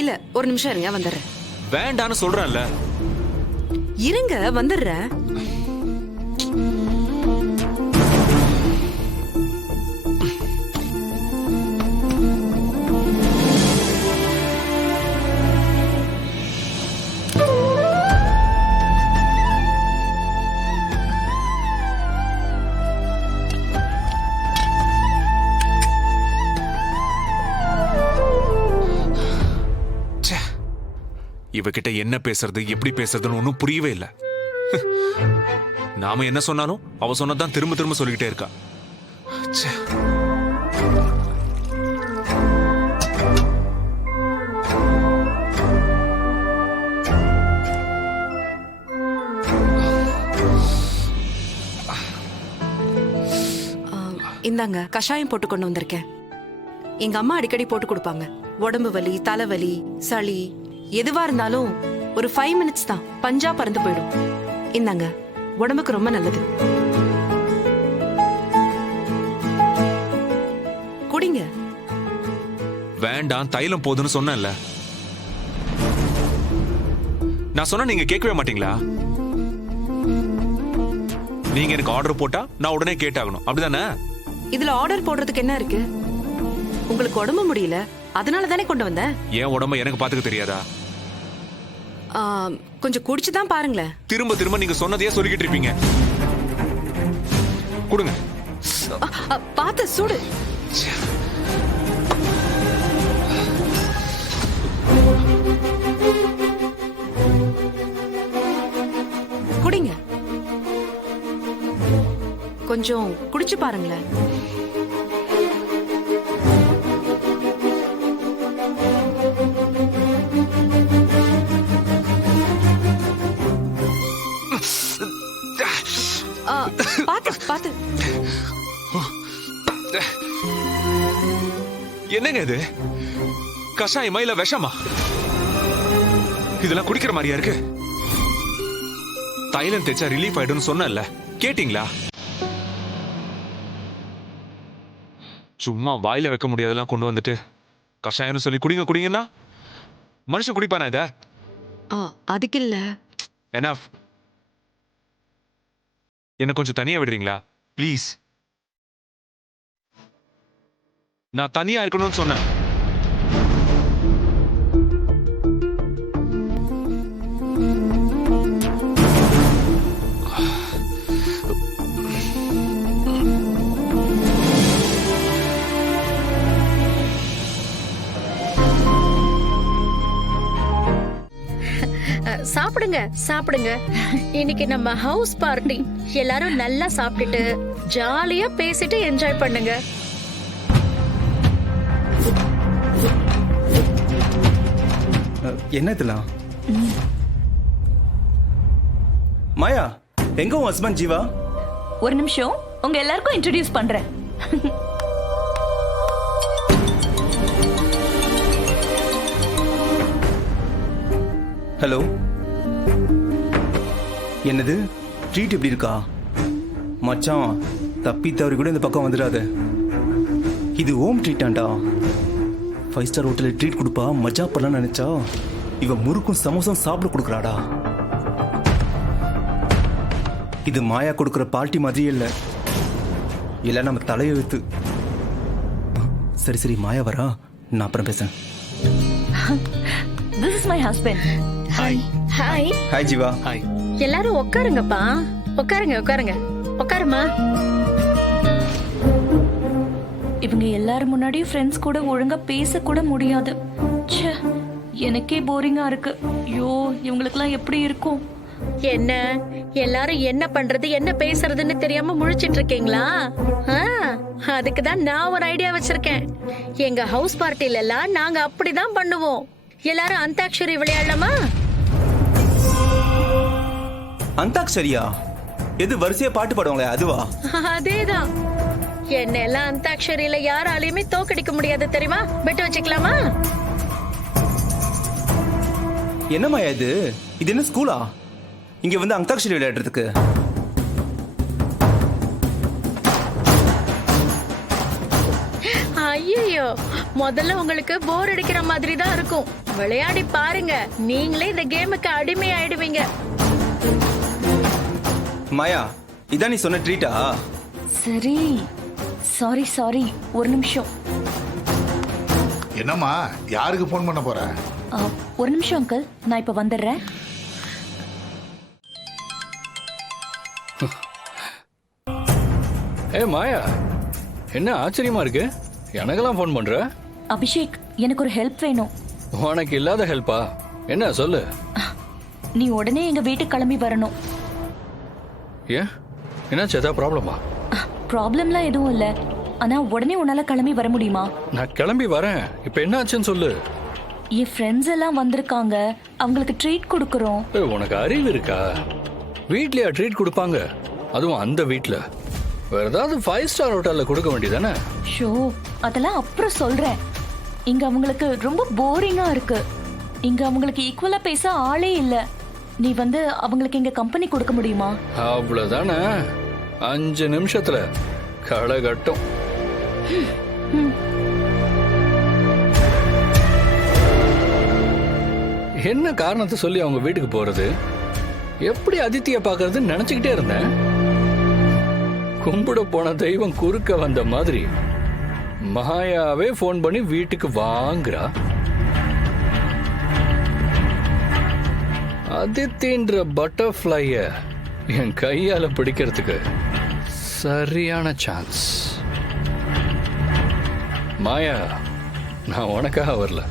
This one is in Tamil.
இல்ல ஒரு நிமிஷம் இருங்க, வந்துடுறேன். வேண்டான்னு சொல்றேன்ல. இருங்க, வந்துடுறேன். இவகிட்ட என்ன பேசுறது எப்படி பேசுறதுன்னு ஒன்னும் புரியவே இல்லை. நாம என்ன சொன்னாலும் அவ சொன்னதான் திரும்ப திரும்ப சொல்லிக்கிட்டே இருக்கா. இந்தாங்க, கஷாயம் போட்டு கொண்டு வந்திருக்கேன். எங்க அம்மா அடிக்கடி போட்டு கொடுப்பாங்க. உடம்பு வலி, தலைவலி, சளி எதுவா இருந்தாலும் ஒரு 5 மினிட்ஸ் தான், பஞ்சா பறந்து போயிடும். இந்தாங்க, உடம்புக்கு ரொம்ப நல்லது. குடிங்க. வேண்டாம், தைலம் போதுன்னு சொன்னேன்ல. நான் சொன்னா நீங்க கேட்கவே மாட்டீங்களா? நீங்க எனக்கு ஆர்டர் போட்டா நான் உடனே கேட்டாகணும், அப்படிதானே? இதுல ஆர்டர் போடுறதுக்கு என்ன இருக்கு? உங்களுக்கு உடம்பு முடியல, அதனால தானே கொண்டு வந்தேன். ஏன் உடம்ப எனக்கு பாத்துக்க தெரியாதா? கொஞ்சம் குடிச்சுதான் பாருங்களேன். திரும்ப திரும்ப நீங்க சொன்னதையே சொல்லிக்கிட்டு இருப்பீங்க. கொடுங்க. பார்த்து சூடு. குடிங்க. கொஞ்சம் குடிச்சு பாருங்களேன். பாத்து பாத்து. என்னங்க இது? கஷாயமா இல்ல விஷமா? இதெல்லாம் குடிக்கிற மாதிரியா இருக்கு? தைலம் தேய்ச்சா ரிலீஃப் ஆயிடும்னு சொன்னேன்ல, கேட்டீங்களா? சும்மா வாயில வைக்க முடியாதெல்லாம் கொண்டு வந்துட்டு கஷாயம்னு சொல்லி குடிங்க குடிங்கன்னா மனுஷன் குடிப்பானா இத? அதுக்கு இல்ல. Enough. என்ன கொஞ்சம் தனியா விடுறீங்களா ப்ளீஸ்? நான் தனியா இருக்கணும்னு சொன்னேன். சாப்பிடுங்க சாப்பிடுங்க. இன்னைக்கு நம்ம ஹவுஸ் பார்ட்டி. எல்லாரும் நல்லா சாப்பிட்டுட்டு ஜாலியா பேசிட்டு என்ஜாய் பண்ணுங்க. என்ன இதெல்லாம்? மாயா, எங்க உன் ஹஸ்பண்ட் ஜீவா? ஒரு நிமிஷம், உங்க எல்லாருக்கும் இன்ட்ரோடியூஸ் பண்றேன். ஹலோ. என்னது ட்ரீட் எப்படி இருக்கா? மச்சான், தப்பி தவறி கூட இந்த பக்கம் வந்துடாத. இது ஹோம் ட்ரீட்டாண்டா. 5 ஸ்டார் ஹோட்டலில் ட்ரீட் கொடுப்பா மஜா பண்ணலாம்னு நினைச்சா இவன் முறுக்கும் சமோசம் சாப்பிட கொடுக்குறாடா. இது மாயா கொடுக்குற பார்ட்டி மாதிரியே இல்லை, இல்லை நம்ம தலையெழுத்து. சரி சரி, மாயா வரா, நான் அப்புறம் பேசுறேன். This is my husband. Hi hi hi Jeeva. Hi. எல்லாரும் உட்காருங்கப்பா. உட்காருங்க உட்காருங்க. உட்காருமா. இவங்க எல்லாரும் முன்னாடி ஃப்ரெண்ட்ஸ் கூட ஒழுங்கா பேச கூட முடியாது. ச்சே, எனக்கே போரிங்கா இருக்கு. ஐயோ, இவங்களுக்குலாம் எப்படி இருக்கும்? என்ன எல்லாரும் என்ன பண்றது என்ன பேசுறதுன்னு தெரியாம முழிச்சிட்டு இருக்கீங்களா? அதுக்குதான் நான் ஒரு ஐடியா வச்சிருக்கேன். எங்க ஹவுஸ் பார்ட்டில எல்லாம் நாங்க அப்படிதான் பண்ணுவோம். எல்லாரும் அந்தாக்ஷரி விளையாடலாமா? அந்தாக்ஷரியா? எது வரிசையா பாட்டு பாடுவாங்களே அதுவா? அதேதான். என்ன எல்லாம் அந்தாக்ஷரியில யாராலையுமே தோக்கடிக்க முடியாது தெரியுமா? பெட் வச்சுக்கலாமா? என்னம்மா இது? இது என்ன ஸ்கூலா? இங்க வந்து அந்தாக்ஷரி விளையாடுறதுக்கு? ஐயோ ஐயோ, முதல்ல உங்களுக்கு போர் அடிக்கிற மாதிரி தான் இருக்கும். விளையாடி பாருங்க, நீங்களே இந்த கேமுக்கு அடிமை ஆயிடுவீங்க. மாயா, இதான் நீ சொன்ன ட்ரீட்டா? சரி, சாரி, ஒரு நிமிஷம். என்னம்மா, யாருக்கு ஃபோன் பண்ண போற? ஒரு நிமிஷம் அங்கிள், நான் இப்ப வந்துடுறேன். மாயா, என்ன ஆச்சரியமா இருக்கு? எனக்கெல்லாம் ஃபோன் பண்ற? அபிஷேக், எனக்கு ஒரு ஹெல்ப் வேணும். உனக்கு இல்லாத ஹெல்ப்பா? என்ன சொல்லு. நீ உடனே எங்க வீட்டுக்கு கிளம்பி வரணும். ஏன், என்னாச்சு? ஏதாவது ப்ராப்ளமா? ப்ராப்ளம்லாம் எதுவும் இல்ல, ஆனா உடனே உன்னால கிளம்பி வர முடியுமா? நான் கிளம்பி வரேன். இப்ப என்ன ஆச்சுன்னு சொல்லு. என் ஃப்ரெண்ட்ஸ் எல்லாம் வந்திருக்காங்க, அவங்களுக்கு ட்ரீட் கொடுக்கறோம். உனக்கு அறிவு இருக்கா? வீட்லயா ட்ரீட் கொடுப்பாங்க? அதுவும் அந்த வீட்ல. வேற ஏதாவது 5 ஸ்டார் ஹோட்டல்ல கொடுக்க வேண்டியதானே? ஷோ, அதெல்லாம் அப்புறம் சொல்றேன். இங்க அவங்களுக்கு ரொம்ப போரிங்கா இருக்கு. இங்க அவங்களுக்கு ஈக்குவலா பேச ஆளே இல்ல. நீ வந்து அவங்களுக்கு எங்க கம்பெனி கொடுக்க முடியுமா? அவ்வளவுதானே, 5 நிமிஷத்துல களை கட்டும். என்ன காரணத்தை சொல்லி அவங்க வீட்டுக்கு போறது? எப்படி அதித்திய பாக்குறதுன்னு நினைச்சுக்கிட்டே இருந்தேன். கும்பிட போன தெய்வம் குறுக்க வந்த மாதிரி மாயாவே போன் பண்ணி வீட்டுக்கு வாங்குறா. அதித்தின்ற பட்டர்ஃப்ளைய என் கையால பிடிக்கிறதுக்கு சரியான சான்ஸ். மாயா, நான் உனக்காக வரல.